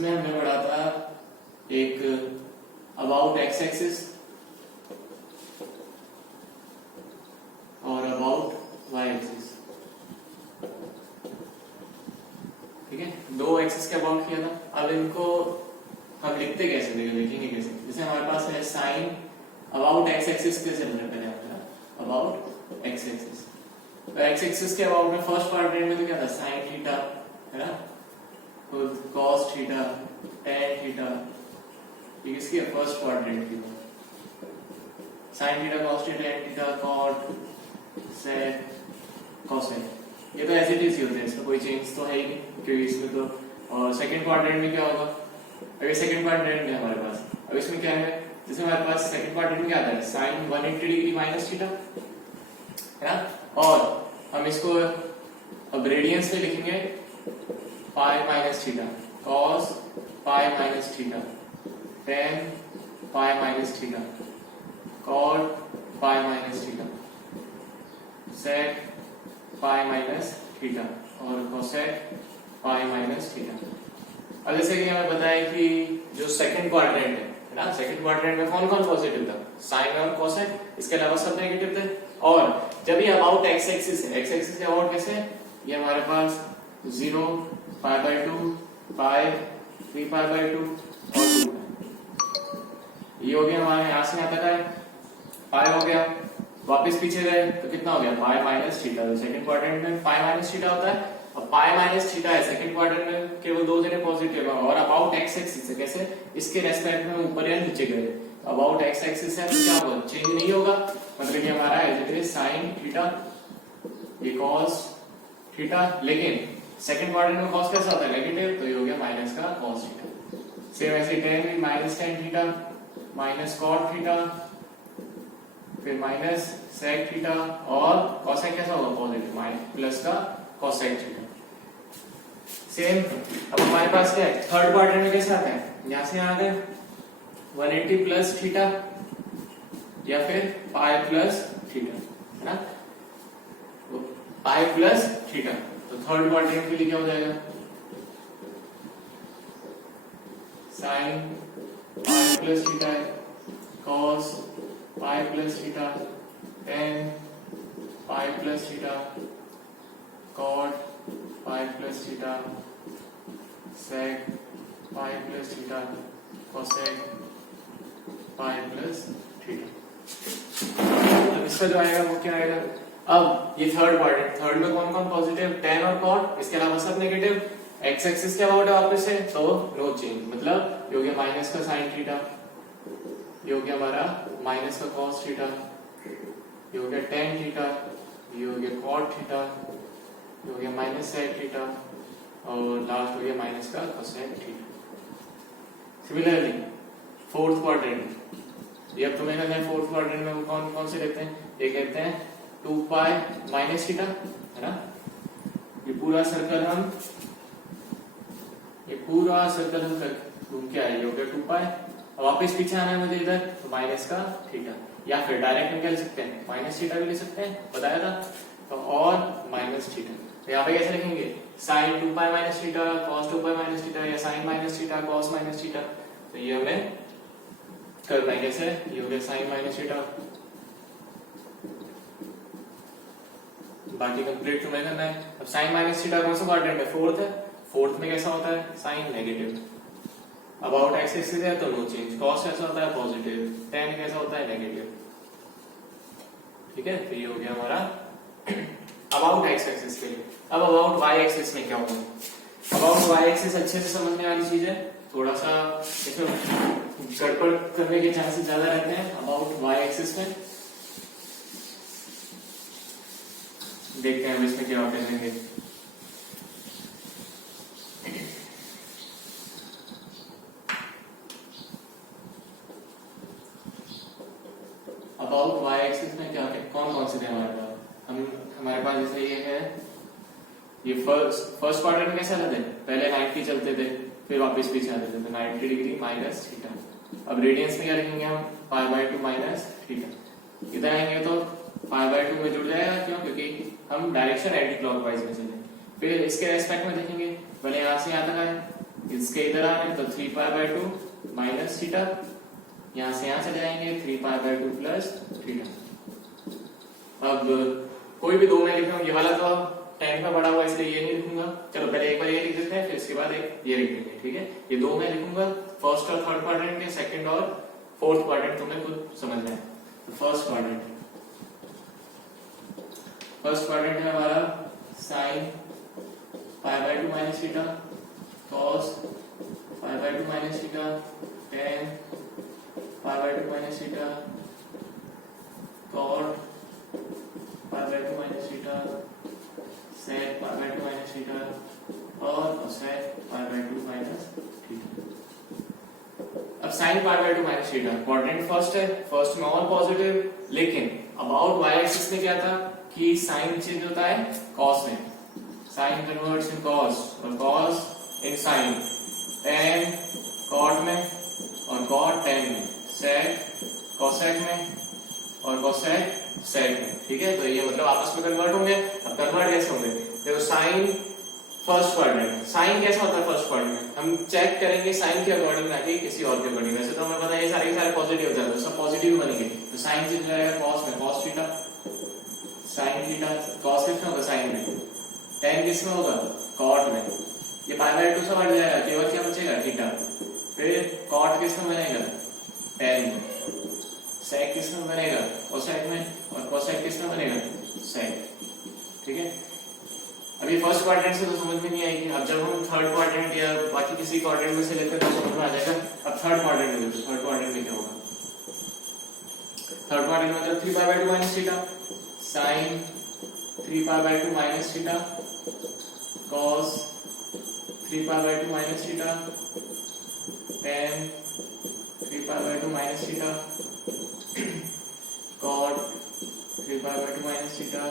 इसमें हमने पढ़ा था एक अबाउट एक्स एक्सिस और अबाउट वाई एक्सिस। ठीक है, दो एक्सिस के अबाउट किया था। अब इनको हम लिखते कैसे देखेंगे कैसे। जैसे हमारे पास है साइन अबाउट एक्स एक्सिस कैसे पहले अबाउट एक्स एक्सिस। तो एक्स एक्सिस के अबाउट में फर्स्ट क्वाड्रेंट में तो क्या था, साइन थीटा है ना, कॉस थीटा, टेन थीटा, ये किसकी है, फर्स्ट क्वाड्रेंट की। Sine theta, cos theta, tan theta, cot, sec, cosec, ये तो ऐसे ही होते हैं, इसमें कोई चेंज तो है ही नहीं क्योंकि इसमें तो। और सेकंड क्वाड्रेंट में क्या होगा, अगर सेकंड क्वाड्रेंट है हमारे पास, अब इसमें क्या है, जैसे हमारे पास सेकंड क्वाड्रेंट में क्या आता है, साइन 180 डिग्री माइनस थीटा है ना, और हम इसको अब रेडियंस में लिखेंगे pi minus theta, cos pi minus theta, tan pi minus theta, cot pi minus theta, sec pi minus theta और कोसेक पाई माइनस थीटा। अब जैसे कि हमें बताया कि जो सेकंड क्वाड्रेंट है ना, सेकंड क्वाड्रेंट में कौन कौन पॉजिटिव था, साइन और कोसेक, इसके अलावा सब नेगेटिव थे। और जब ये अबाउट एक्स एक्सिस है, एक्स एक्सिस के अबाउट कैसे है, ये हमारे पास 0 pi by 2 pi 3 pi by 2 और 2 ये हो गया हमारे यहां से यहां तक है, पाई हो गया। वापस पीछे गए तो कितना हो गया, पाई माइनस थीटा। सेकंड क्वाड्रेंट में पाई माइनस थीटा होता है और पाई माइनस थीटा है सेकंड क्वाड्रेंट में, केवल दो जगह पॉजिटिव है। और अबाउट एक्स एक्सिस है कैसे, इसके रेस्पेक्ट में ऊपर या नीचे गए, अबाउट एक्स एक्सिस है तो क्या होगा, चेंज नहीं होगा, मतलब कि हमारा है साइन थीटा, ये कॉस थीटा, लेकिन सेकंड क्वाड्रेंट में कॉस कैसा होता है, नेगेटिव, तो ये हो गया माइनस का कॉस थीटा। सेम ऐसे tan minus tan theta minus cot theta, फिर माइनस सेक थीटा, और कोसेक कैसा होगा, पॉजिटिव, माइनस प्लस का कोसेक थीटा। सेम अब हमारे पास क्या है, थर्ड क्वाड्रेंट में कैसे आता है, यहां से यहां गए 180 प्लस थीटा या फिर पाई प्लस थीटा है ना, तो पाई प्लस थीटा। तो थर्ड क्वाड्रेंट के लिए क्या हो जाएगा, साइन पाई प्लस थीटा है, cos pi plus theta, tan pi plus theta, cot pi plus theta, sec pi plus theta, cosec pi plus theta. अब इसका जो आएगा वो क्या आएगा, अब ये थर्ड क्वाड्रेंट, थर्ड में कौन कौन पॉजिटिव, टेन और कॉट, इसके अलावा सब नेगेटिव। एक्स एक्सिस क्या अबाउट है वापस से, तो नो चेंज, मतलब ये हो गया माइनस का साइन थीटा, ये हो गया हमारा माइनस का कॉस थीटा, ये हो गया टेन थीटा, ये हो गया कॉट थीटा, ये हो गया माइनस सेक थीटा, और लास्ट हो गया माइनस का cosec theta. Similarly fourth quadrant, ये अब तुम्हें कहते हैं फोर्थ क्वाड्रेंट में कौन कौन से लेते हैं, ये कहते हैं 2 पाई माइनस थीटा है ना, ये पूरा सर्कल हम घूम के आए, हो गया 2 पाई। वापस पीछे आना है मुझे इधर, तो माइनस का थीटा, या फिर डायरेक्ट में क्या ले सकते हैं, माइनस थीटा भी ले सकते हैं, बताया था, तो और माइनस थीटा। तो यहाँ पे कैसे लिखेंगे, sine 2 pi minus theta, cos 2 pi minus theta, या sine minus theta, cos minus theta. तो ये हमें करना है कैसे, ये हो गया साइन माइनस थीटा, बाकी कंप्लीट तुम्हें करना है। अब साइन माइनस थीटा कौन सा क्वाड्रेंट है, फोर्थ है, फोर्थ में कैसा होता है, sine negative, about x axis है तो नो चेंज, कॉस कैसा होता है पॉजिटिव, टेन कैसा होता है नेगेटिव। ठीक है, तो ये हो गया हमारा अबाउट एक्स एक्सिस के लिए। अब अबाउट वाई एक्सिस में क्या होगा, अबाउट वाई एक्सिस अच्छे से समझने वाली चीज है, थोड़ा सा इसमें गड़बड़ करने के चांसेस ज्यादा रहते हैं। अबाउट वाई एक्सिस में देखते हैं हम इसमें क्या करेंगे। अबाउट वाई एक्सिस में क्या कौन कौन से थे हमारे पास, हमारे पास जैसे ये है, ये फर्स्ट क्वाड्रेंट में कैसे आते थे, पहले 90 चलते थे, फिर वापस पीछे आते थे, तो 90 डिग्री माइनस थीटा। अब रेडियंस में क्या लिखेंगे हम, पाई बाय 2 माइनस थीटा। इधर आएंगे तो पाई बाय 2 में जुड़ जाएगा, क्यों, क्योंकि हम डायरेक्शन एंटी क्लॉकवाइज में चले। फिर इसके रेस्पेक्ट में देखेंगे, पहले यहाँ से यहाँ तक आए इसके इधर आने तो 3π/2 माइनस थीटा, यहां से यहां चले जाएंगे 3π/2 प्लस थीटा। अब कोई भी दो में लिख रहा हूं, ये वाला तो टेन में बड़ा हुआ इसलिए ये नहीं लिखूंगा, चलो पहले एक बार ये लिख देते हैं, फिर इसके बाद एक ये लिख देंगे, ठीक है। ये दो मैं लिखूंगा, फर्स्ट और थर्ड क्वाड्रेंट के, सेकंड और फोर्थ क्वाड्रेंट तुम्हें खुद समझना है। तो फर्स्ट क्वाड्रेंट है हमारा sin π/2 minus theta, cos π/2 minus theta, tan π/2 minus theta, cot π/2 minus theta, sec π/2 minus theta और cosec π/2 माइनस थीटा। अब sin π/2 minus theta quadrant first है, फर्स्ट में ऑल पॉजिटिव, लेकिन अबाउट y एक्सिस में क्या था कि साइन चेंज होता है cos में, साइन कन्वर्ट्स इन cos और cos इन sin, tan cot में और cot tan में, sec cosec में और cosec sec में, ठीक है। तो ये मतलब आपस में कन्वर्ट होंगे। अब कन्वर्ट कैसे होंगे, देखो साइन फर्स्ट क्वाड्रेंट, साइन कैसा होता है फर्स्ट क्वाड्रेंट में, हम चेक करेंगे साइन के अकॉर्डिंग ना कि किसी और के अकॉर्डिंग। वैसे तो हमें पता है ये सारे के सारे पॉजिटिव हो जाते हैं, सब पॉजिटिव बनेंगे, तो साइन चेंज हो जाएगा cos में, cos theta, sin theta, cos किस में होगा sin में, tan किस में होगा cot में, ये π/2 से बढ़ जाएगा, केवल क्या बचेगा थीटा, फिर cot किस में बनेगा tan में, sec किस में बनेगा cosec में और cosec किस में बनेगा sec, ठीक है। अभी फर्स्ट क्वाड्रेंट से तो समझ में नहीं आएगी, अब जब हम थर्ड क्वाड्रेंट या बाकी किसी क्वाड्रेंट में से लेते हैं तो समझ में आ जाएगा। अब थर्ड क्वाड्रेंट में देखो, थर्ड क्वाड्रेंट में क्या होगा, थर्ड क्वाड्रेंट में मतलब 3π/2 minus theta, sin 3π/2 minus theta, cos 3π/2 minus theta, tan 3π/2 minus theta, cot 3π/2 minus theta,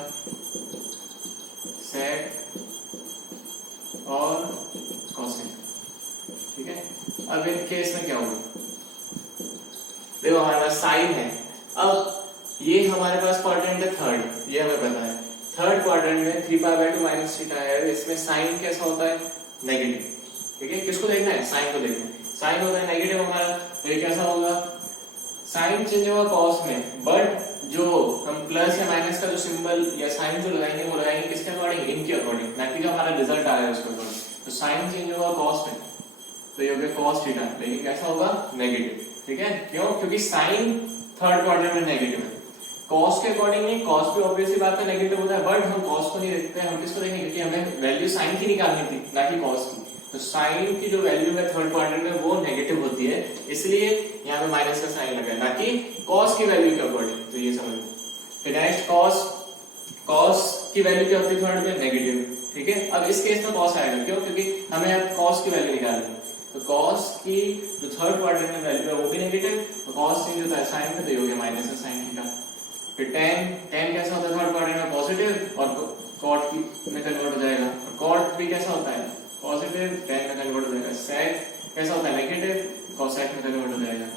sec और cosec, ठीक है। अब इन केस में क्या होगा, देखो हमारे पास साइन है, अब ये हमारे पास क्वाड्रेंट है थर्ड, ये हमें पता है, थर्ड क्वाड्रेंट में 3π/2 माइनस थीटा है, इसमें साइन कैसा होता है नेगेटिव, ठीक है। किसको देखना है, साइन को देखना है, साइन होता है नेगेटिव हमारा, तो ये कैसा होगा, साइन चेंज होगा cos में, बट जो हम प्लस या माइनस का जो सिंबल या साइन जो लगाएंगे वो लगाएंगे किसके अकॉर्डिंग, इनके अकॉर्डिंग, ना कि जो हमारा रिजल्ट आ रहा है उसके अकॉर्डिंग। तो साइन चेंज होगा cos में, तो ये हो गया cos थीटा, लेकिन कैसा होगा नेगेटिव, ठीक है। क्यों, क्योंकि साइन थर्ड क्वाड्रेंट में नेगेटिव है, cos के अकॉर्डिंग नहीं, cos भी ऑब्वियसली बात है नेगेटिव होता है, बट हम cos को नहीं देखते हैं, हम किसको देखेंगे, क्योंकि हमें वैल्यू साइन की निकालनी थी ना कि cos की। तो साइन की जो वैल्यू है थर्ड क्वाड्रेंट में वो नेगेटिव होती है, इसलिए यहाँ पे माइनस का साइन लगा है, ना कि cos की वैल्यू के अकॉर्डिंग। तो ये समझ, फिर नेक्स्ट cos की वैल्यू क्या होती है थर्ड में नेगेटिव, ठीक है। अब इस केस में cos आएगा, क्यों, क्योंकि हमें अब cos की वैल्यू निकालनी है, तो cos की जो थर्ड क्वाड्रेंट में वैल्यू है वो भी नेगेटिव, तो cos चेंज होता है साइन में, तो ये हो गया माइनस का साइन थीटा। फिर tan कैसा होता है थर्ड क्वाड्रेंट में पॉजिटिव और cot में कन्वर्ट हो जाएगा, और cot भी कैसा होता है पॉजिटिव, tan में कन्वर्ट हो जाएगा, sec कैसा होता है नेगेटिव, cosec में कन्वर्ट हो जाएगा,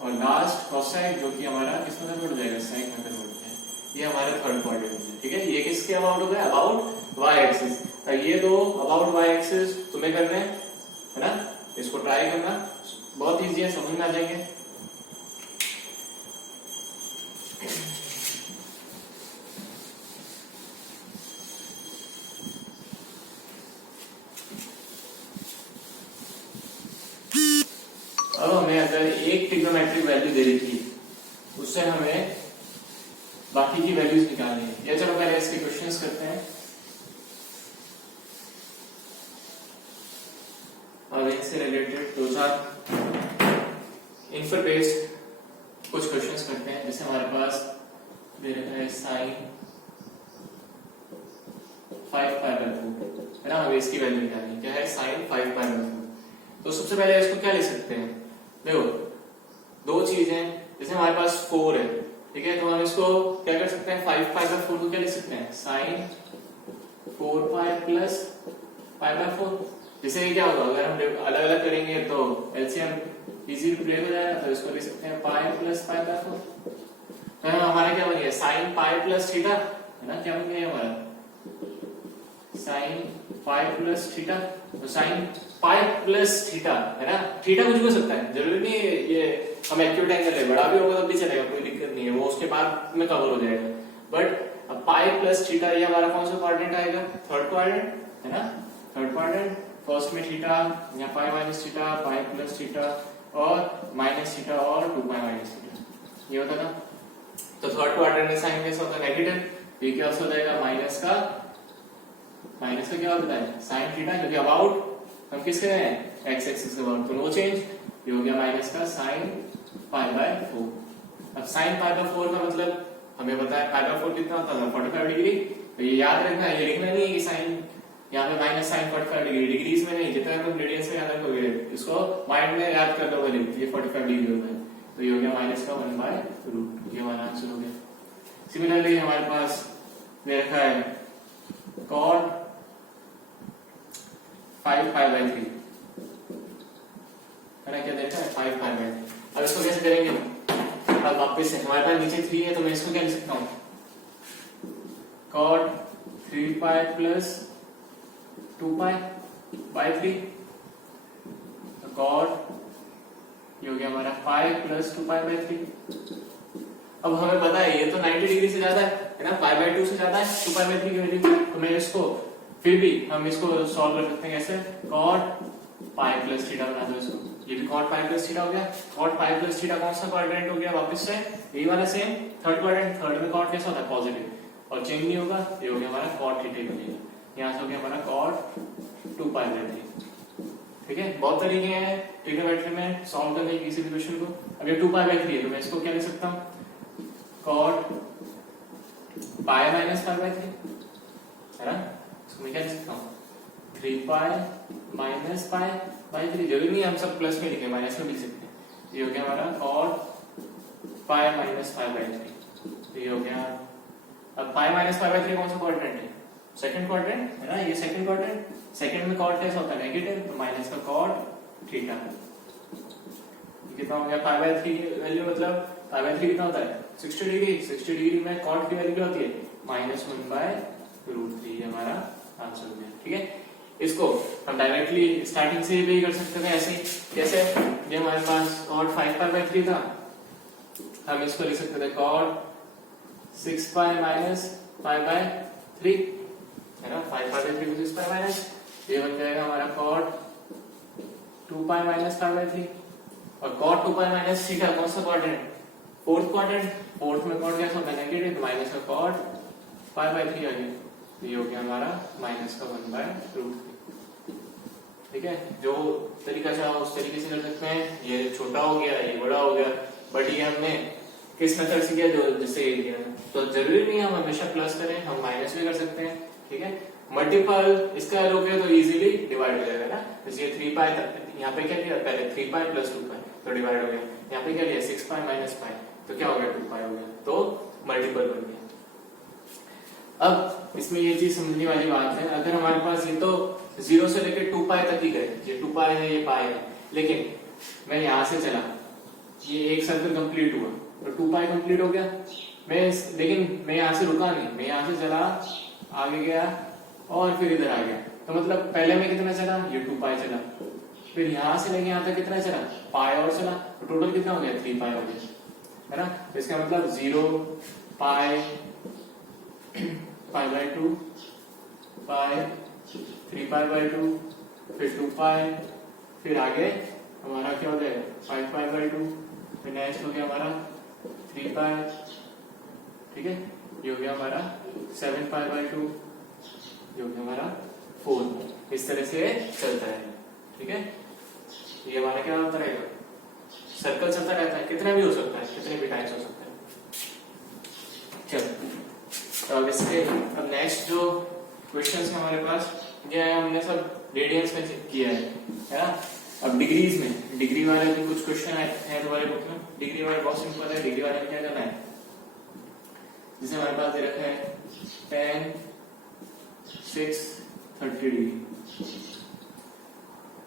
और लास्ट cosec जो कि हमारा किसमें कन्वर्ट हो जाएगा, sec में कन्वर्ट हो जाएगा। ये हमारे थर्ड क्वाड्रेंट है, ठीक है। ये किसके अबाउट हो गया, अबाउट y एक्सिस। ये दो अबाउट y एक्सिस तुम्हें करने हैं, है ना, इसको ट्राई करना, बहुत इजी है, समझ में आ जाएंगे। अब हमें अगर एक ट्रिग्नोमेट्रिक वैल्यू दे रखी है, उससे हमें बाकी की वैल्यूज निकालनी है। या चलो पहले इसके क्वेश्चंस करते हैं, और इनसे रिलेटेड दो चार इन्फर बेस्ड कुछ क्वेश्चंस करते हैं। जैसे हमारे पास दे रखा है साइन 5π/2 है ना, हमें इसकी वैल्यू निकालनी है, क्या है साइन 5π/2। तो सबसे पहले इसको क्या लिख सकते हैं, देखो दो चीजें, जैसे हमारे पास 4 है, ठीक है, तो हम इसको क्या कर सकते हैं, 5π/4 को क्या लिख सकते हैं, साइन 4π प्लस π/4। जैसे ये क्या होगा, अगर हम अलग अलग करेंगे तो एलसीएम इजी ब्रेक हो जाएगा, तो इसको लिख सकते हैं पाई प्लस π/4। तो हमारा क्या बन गया, साइन पाई प्लस थीटा, है ना, क्या बन गया हमारा साइन पाई प्लस थीटा। तो साइन पाई प्लस थीटा है ना, थीटा कुछ भी हो सकता है, जरूरी नहीं है ये हम एक्यूट एंगल है, बड़ा भी होगा तब भी चलेगा, कोई दिक्कत नहीं है, वो उसके बाद में कवर हो जाएगा। बट अब पाई प्लस थीटा ये हमारा कौन सा क्वाड्रेंट आएगा, थर्ड क्वाड्रेंट है ना, थर्ड क्वाड्रेंट। फर्स्ट में थीटा या पाई माइनस थीटा, पाई प्लस थीटा और माइनस थीटा और 2 पाई माइनस थीटा, ये होता था। तो थर्ड क्वाड्रेंट में साइन कैसा होता है, नेगेटिव, ये क्या हो जाएगा माइनस का क्या होता है साइन थीटा, क्योंकि अबाउट हम किसके हैं, एक्स एक्सिस के अबाउट, तो नो चेंज, ये हो गया माइनस का साइन पाई बाय 4। अब साइन पाई बाय 4 का मतलब हमें पता है पाई बाय 4 कितना होता था 45 डिग्री, तो ये याद रखना, ये लिखना नहीं है कि साइन यहाँ पे माइनस साइन 45 डिग्री, डिग्रीज में नहीं, जितना तुम रेडियंस में याद रखोगे इसको माइंड में याद कर लो, ये 45 डिग्री होता है, तो ये हो गया माइनस का 1/√, ये हमारा आंसर हो गया। सिमिलरली हमारे पास दे रखा है cot 5 पाई बाय 3 है ना, क्या दे रखा है 5 पाई बाय 3। अब इसको कैसे करेंगे, अब वापस से हमारे पास नीचे 3 है, तो मैं इसको क्या लिख सकता हूँ, cot 3 pi plus 2 pi by 3, तो cot ये हो गया हमारा 5 प्लस 2 पाई बाय 3। अब हमें पता है ये तो 90 डिग्री से ज्यादा है ना, पाई बाय 2 से ज्यादा है 2 पाई बाय 3 की वैल्यू, तो मैं इसको फिर भी हम इसको सॉल्व कर सकते हैं कैसे, cot पाई प्लस थीटा बना दो इसको, ये भी cot पाई प्लस थीटा हो गया। cot पाई प्लस थीटा कौन सा क्वाड्रेंट हो गया, वापस से यही वाला सेम थर्ड क्वाड्रेंट, थर्ड में cot कैसा होता है पॉजिटिव, और चेंज नहीं होगा, ये हो गया हमारा cot थीटा बनेगा, यहाँ से हो गया हमारा cot 2 पाई बाय 3। ठीक है, बहुत तरीके हैं ट्रिग्नोमेट्री में सॉल्व करने के किसी भी क्वेश्चन को। अब ये 2 पाई बाय 3 है, तो मैं इसको क्या लिख सकता हूँ, cot pi minus pi by 3 है ना, इसको मैं क्या लिख सकता हूँ 3 पाई माइनस पाई बाय 3, जरूरी नहीं हम सब प्लस में लिखे, माइनस में लिख सकते हैं। ये हो गया हमारा cot pi minus pi by 3, ये हो गया। अब पाई माइनस पाई बाय 3 कौन सा क्वाड्रेंट है, सेकंड क्वाड्रेंट है ना, ये सेकंड क्वाड्रेंट, सेकंड में cot कैसा होता है नेगेटिव, तो माइनस का cot थीटा, कितना हो गया पाई बाय 3 की वैल्यू, मतलब पाई बाय 3 कितना होता है 60 डिग्री, 60 डिग्री में cot की वैल्यू क्या होती है -1/√3, हमारा आंसर हो गया। ठीक है, इसको हम डायरेक्टली स्टार्टिंग से भी कर सकते थे ऐसे, जैसे ये हमारे पास cot 5 पाई बाय 3 था, हम इसको लिख सकते थे cot 6 pi minus pi by 3 है ना, 5 पाई बाय 3 को 6 पाई माइनस, ये बन जाएगा हमारा cot 2 pi minus pi by 3, और cot 2 पाई माइनस थीटा कौन सा क्वाड्रेंट, फोर्थ क्वाड्रेंट, फोर्थ में cot कैसा होता है नेगेटिव, तो माइनस का cot पाई बाय 3 आ गया, ये हो गया हमारा माइनस का 1/√3। ठीक है, जो तरीका चाहो उस तरीके से कर सकते हैं, ये छोटा हो गया ये बड़ा हो गया, बट ये हमने किस मेथड से किया, जो जिससे ये किया, तो जरूरी नहीं हम हमेशा प्लस करें, हम माइनस भी कर सकते हैं। ठीक है, मल्टीपल इसका लोगे तो इजीली डिवाइड हो जाएगा ना, जैसे 3 पाई यहाँ पे क्या किया, पहले 3 पाई प्लस 2 पाई तो डिवाइड हो गया, यहाँ पे क्या लिया 6 पाई माइनस पाई, तो क्या हो गया 2 पाई हो गया, तो मल्टीपल बन गया। अब इसमें ये चीज समझने वाली बात है, अगर हमारे पास ये तो 0 से लेकर 2 पाई तक ही गए, ये 2 पाई है ये पाई है, लेकिन मैं यहाँ से चला, ये एक सर्कल कंप्लीट हुआ तो 2 पाई कंप्लीट हो गया, लेकिन मैं यहाँ से रुका नहीं, मैं यहाँ से चला आगे गया और फिर इधर आ गया, तो मतलब पहले में कितना चला, ये 2 पाई चला, फिर यहाँ से लेके यहाँ तक कितना चला, पाई और चला, तो टोटल कितना हो गया 3 पाई हो गया, है ना। तो इसका मतलब 0 पाई pi by 2 pi 3 pi by 2 फिर 2 पाई, फिर आगे हमारा क्या हो जाएगा 5 पाई बाय 2, फिर नेक्स्ट हो गया हमारा 3 पाई। ठीक है, ये हो गया हमारा 7 पाई बाय 2, ये हो गया हमारा 4, इस तरह से चलता है। ठीक है, ये हमारा क्या होता रहेगा, सर्कल चलता रहता है, कितना भी हो सकता है, कितने भी टाइम्स हो सकता है। चलो, तो अब इसके अब नेक्स्ट जो क्वेश्चंस है हमारे पास, ये हमने सब रेडियंस में किया है ना। अब डिग्रीज में, डिग्री वाले भी कुछ क्वेश्चन है तुम्हारे बुक में, डिग्री वाले बहुत सिंपल है, डिग्री वाले में क्या करना है, जिसे हमारे पास दे रखा है 10 6 30 डिग्री,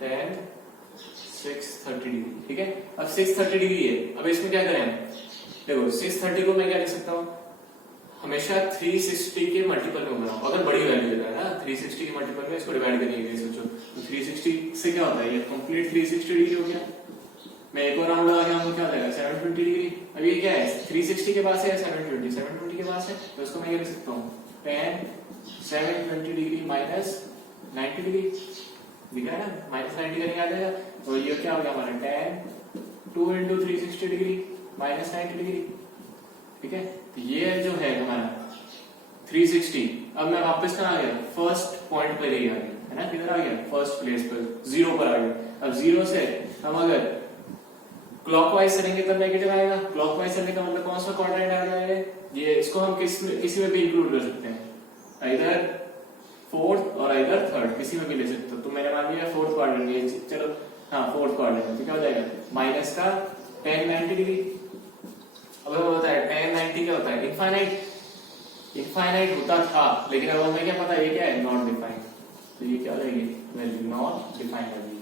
10 6 30 डिग्री। ठीक है, अब 6 30 डिग्री है, अब इसमें क्या करें, देखो 6 30 को मैं क्या लिख सकता हूँ, हमेशा 360 के मल्टीपल में बनाओ। अगर बड़ी वैल्यू देता है ना 360 के मल्टीपल में इसको डिवाइड करिए, सोचो तो 360 से क्या होता है, ये कंप्लीट 360 डिग्री हो गया। मैं एक और राउंड लगा के हमको क्या देगा 720 डिग्री। अब ये क्या है 360 के पास है 720 के पास है, तो इसको मैं ये लिख सकता हूँ tan 720 डिग्री माइनस 90 डिग्री, दिख रहा है ना, माइनस 90 करेंगे आ जाएगा। तो ये क्या हो गया हमारा tan 2 into 360 degree minus 90 degree, ठीक है। तो ये जो है हमारा 360। अब मैं वापस कहाँ आ गया, फर्स्ट पॉइंट पर ही आ गया, है ना, किधर आ गया, फर्स्ट प्लेस पर, जीरो पर आ गया। अब जीरो से हम अगर क्लॉकवाइज चलेंगे तब नेगेटिव आएगा, क्लॉकवाइज चलने का मतलब कौन सा क्वाड्रेंट आ जाएगा, ये इसको हम किसी में भी इंक्लूड कर सकते हैं, इधर फोर्थ और इधर थर्ड, किसी में भी ले सकते हो। तो मैंने मान लिया फोर्थ क्वाड्रेंट, ये चलो हाँ फोर्थ क्वाड्रेंट, तो क्या हो जाएगा माइनस का tan 90 डिग्री। अब हमें होता है tan 90 क्या होता है, इनफाइनाइट होता था, लेकिन अब हमें क्या पता है ये क्या है, नॉट डिफाइंड। तो ये क्या हो जाएगी वैल्यू, नॉट डिफाइंड वैल्यू,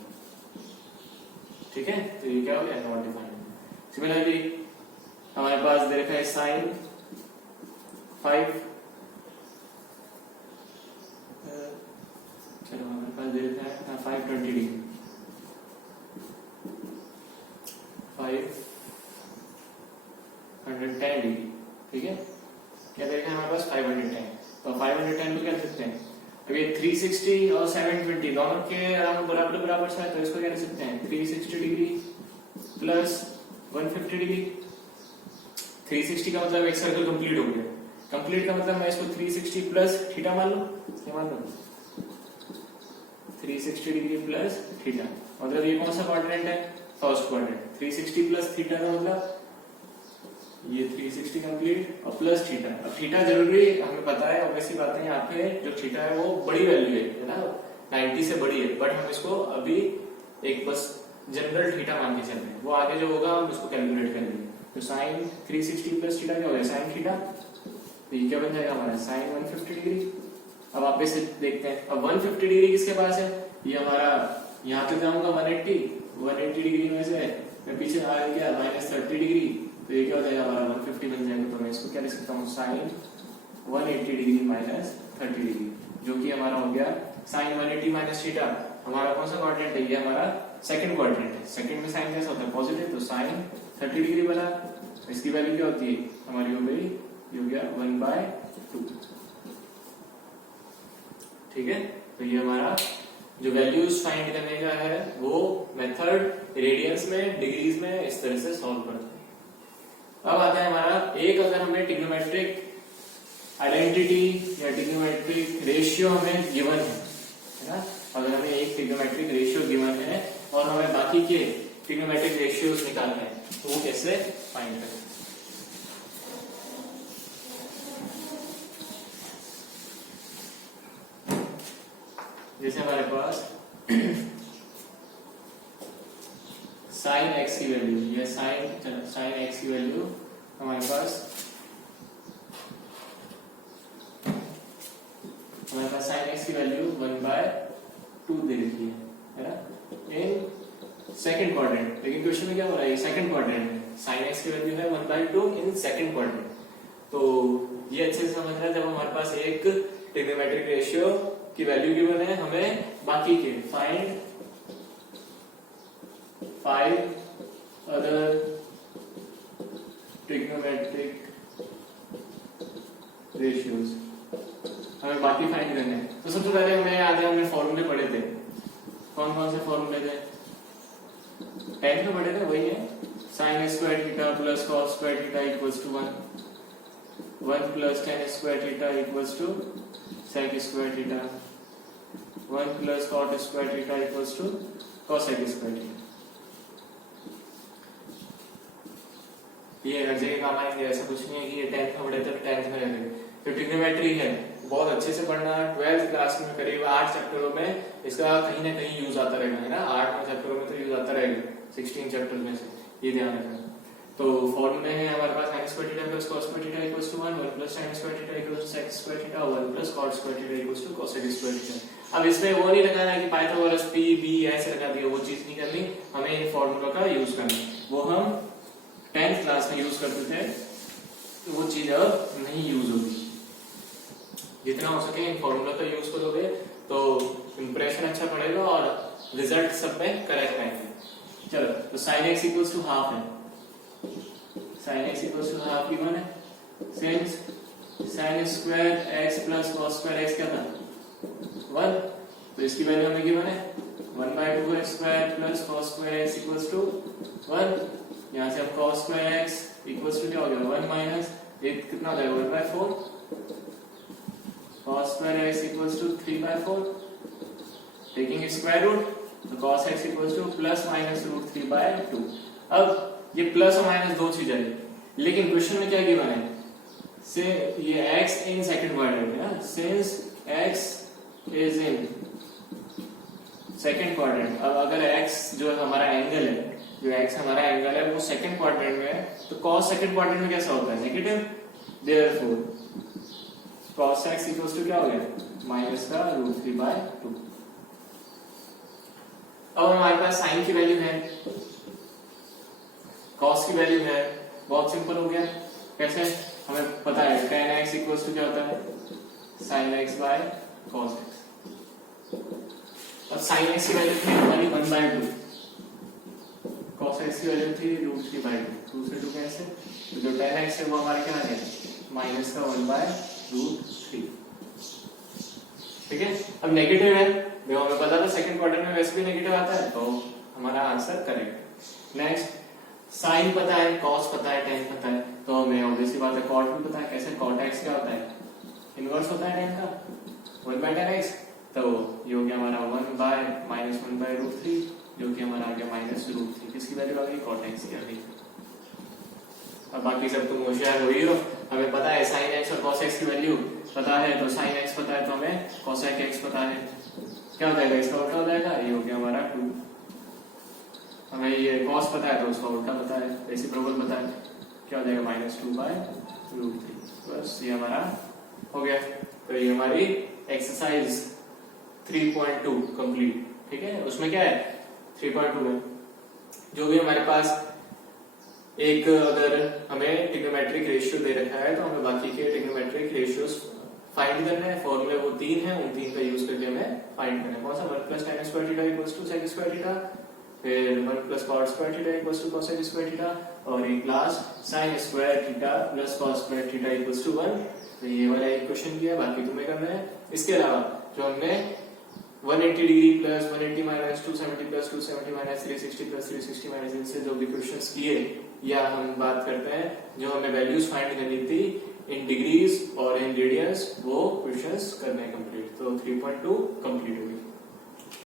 ठीक है। तो ये क्या हो गया, नॉट डिफाइंड। सिमिलरली हमारे पास दे रखा है sin 5, चलो हमारे पास दे रखा है 520 डिग्री, 510 डिग्री, ठीक है। क्या दे रखा है हमारे पास 510, तो 510 को क्या लिख सकते हैं, अब ये 360 और 720 दोनों के अराउंड बराबर बराबर से है, तो इसको क्या लिख सकते हैं 360 डिग्री प्लस 150 डिग्री। 360 का मतलब एक सर्कल कंप्लीट हो गया, कंप्लीट का मतलब मैं इसको 360 प्लस थीटा मान लूं, क्या मान लूं 360 डिग्री प्लस थीटा, मतलब ये कौन सा क्वाड्रेंट है, फर्स्ट क्वाड्रेंट। 360 प्लस थीटा का मतलब ये 360 कंप्लीट और प्लस थीटा। अब थीटा जरूरी हमें पता है, ऑब्वियसली बात है, यहाँ पे जो थीटा है वो बड़ी वैल्यू है ना, 90 से बड़ी है, बट हम इसको अभी एक बस जनरल थीटा मान के चल रहे हैं, वो आगे जो होगा हम उसको कैलकुलेट कर लेंगे। तो साइन 360 प्लस थीटा क्या हो गया, साइन थीटा, तो ये क्या बन जाएगा हमारा साइन 150 डिग्री। अब आप इसे देखते हैं, अब 150 डिग्री किसके पास है, ये हमारा, यहाँ पे जाऊंगा 180 डिग्री में से मैं पीछे आ गया माइनस 30 डिग्री, तो ये क्या हो जाएगा हमारा 150 बन जाएगा। तो मैं इसको क्या लिख सकता हूँ, साइन 180 डिग्री माइनस 30 डिग्री, जो कि हमारा हो गया साइन 180 माइनस थीटा। हमारा कौन सा क्वाड्रेंट है, ये हमारा सेकंड क्वाड्रेंट है, सेकंड में साइन कैसा होता है, पॉजिटिव, तो साइन 30 डिग्री बना। इसकी वैल्यू क्या होती है हमारी, हो गई, ये हो गया 1/2, ठीक है। तो ये हमारा जो वैल्यूज फाइंड करने का है वो मेथड रेडियंस में, डिग्रीज में इस तरह से सॉल्व करते हैं। अब आता है हमारा एक, अगर हमें ट्रिग्नोमेट्रिक आइडेंटिटी या ट्रिग्नोमेट्रिक रेशियो हमें गिवन है ना, अगर हमें एक ट्रिग्नोमेट्रिक रेशियो गिवन है और हमें बाकी के ट्रिग्नोमेट्रिक रेशियोज निकालने हैं, तो वो कैसे फाइंड करें। जैसे हमारे पास साइन एक्स की वैल्यू, ये साइन एक्स की वैल्यू हमारे पास साइन एक्स की वैल्यू 1/2 दे रखी है ना, इन सेकंड क्वाड्रेंट। लेकिन क्वेश्चन में क्या हो रहा है, ये सेकंड क्वाड्रेंट है, साइन एक्स की वैल्यू है 1/2 इन सेकंड क्वाड्रेंट। तो ये अच्छे से समझना है, जब हमारे पास एक ट्रिग्नोमेट्रिक रेशियो की वैल्यू गिवन है, हमें बाकी के फाइंड 5 अदर ट्रिग्नोमेट्रिक रेशियोज, हमें बाकी फाइंड करने हैं। तो सबसे पहले हमें याद है, हमने फॉर्मूले पढ़े थे, कौन कौन से फॉर्मूले थे, 10th में पढ़े थे, वही है sin square theta plus cos square theta equals to 1 plus tan square theta equals to sec square theta, 1 plus cot square theta equals to cosec square theta. ये हर जगह काम आएंगे, ऐसा कुछ नहीं है कि ये 10th में पढ़े थे 10th में रहेंगे। तो ट्रिग्नोमेट्री है, बहुत अच्छे से पढ़ना, 12th क्लास में करीब 8 चैप्टरों में इसका कहीं ना कहीं यूज आता रहेगा, है ना, 8 चैप्टरों में तो यूज आता रहेगा, 16 चैप्टर्स में से, ये ध्यान रखना। तो फॉर्मूले है हमारे पास sin square theta plus cos square theta equals to 1 plus tan square theta equals to sec square theta, 1 plus cot square theta equals to cosec square theta. अब इसमें वो नहीं लगाना कि पाइथागोरस p b ऐसे लगा दिया, वो चीज नहीं करनी, हमें इन फॉर्मूला का यूज करना, वो हम 10th क्लास में यूज करते थे तो वो चीज अब नहीं यूज होगी। जितना हो सके इन फॉर्मूला का यूज करोगे तो इंप्रेशन अच्छा पड़ेगा और रिजल्ट सब में करेक्ट आएंगे। चलो तो sin x equals to half है, sin x equals to half given है, since sin square x plus cos square x क्या था 1, तो इसकी वैल्यू हमें गिवन है 1/2 square plus cos square x equals to 1। यहाँ से हम cos square x equals to क्या हो गया 1 माइनस एक कितना हो जाएगा 1/4, cos square x equals to 3/4, taking square root तो cos x equals to plus minus root 3/2। अब ये प्लस और माइनस दो चीजें हैं, लेकिन क्वेश्चन में क्या गिवन है से ये x इन सेकंड क्वाड्रेंट है, since x is in second quadrant. अब अगर x जो हमारा एंगल है, जो x हमारा एंगल है वो सेकंड क्वाड्रेंट में है, तो cos सेकंड क्वाड्रेंट में कैसा होता है negative, therefore cos x equals to क्या हो गया माइनस का रूट 3/2। अब हमारे पास साइन की वैल्यू है, cos की वैल्यू है, बहुत सिंपल हो गया। कैसे हमें पता है tan x इक्वल्स टू क्या होता है sin x by cos x, और sin x की वैल्यू थी हमारी 1/2, cos x की वैल्यू थी रूट 3/2, 2 से 2 कैंसिल, तो जो tan x है वो हमारे क्या आ गया माइनस का 1/√3। ठीक है, अब नेगेटिव है, जो हमें पता था सेकंड क्वाड्रेंट में वैसे भी नेगेटिव आता है, तो हमारा आंसर करेक्ट। नेक्स्ट साइन पता है, cos पता है, tan पता है, तो हमें ऑब्वियसली बात है cot भी पता है। कैसे cot x क्या होता है इनवर्स होता है tan का 1/tan x, तो ये हो गया हमारा 1/-1/√3, जो कि हमारा आ गया -√3। किसकी वैल्यू आ गई cot x की आ गई। अब बाकी सब तुम होशियार हो ही हो, हमें पता है sin x और cos x की वैल्यू पता है, तो sin x पता है तो हमें cosec x पता है, क्या हो जाएगा इसका उल्टा हो जाएगा, ये हो गया हमारा 2। हमें ये cos पता है तो उसका उल्टा पता है, रेसिप्रोकल पता है, क्या हो जाएगा -2/√3। बस ये हमारा हो गया। तो ये हमारी एक्सरसाइज 3.2 कंप्लीट। ठीक है, उसमें क्या है 3.2 में जो भी हमारे पास एक अगर हमें ट्रिग्नोमेट्रिक रेशियो दे रखा है तो हमें बाकी के ट्रिग्नोमेट्रिक रेशियोज फाइंड करना है। फॉर्मूले वो 3 है, उन 3 का यूज करके हमें फाइंड करना है। कौन सा 1 + tan square theta equals to sec square theta, फिर 1 + cot square theta equals to cosec square theta, और एक last sin square theta plus cos square theta equals to 1। तो ये वाला एक क्वेश्चन किया, बाकी तुम्हें करना है। इसके अलावा जो हमने 180 degree plus 180 minus 270 plus 270 minus 360 plus 360 minus इनसे जो भी क्वेश्चंस किए, या हम बात करते हैं जो हमें वैल्यूज फाइंड करनी थी इन डिग्रीज और इन रेडियंस, वो क्वेश्चंस करने कंप्लीट। तो 3.2 कंप्लीट हो गई।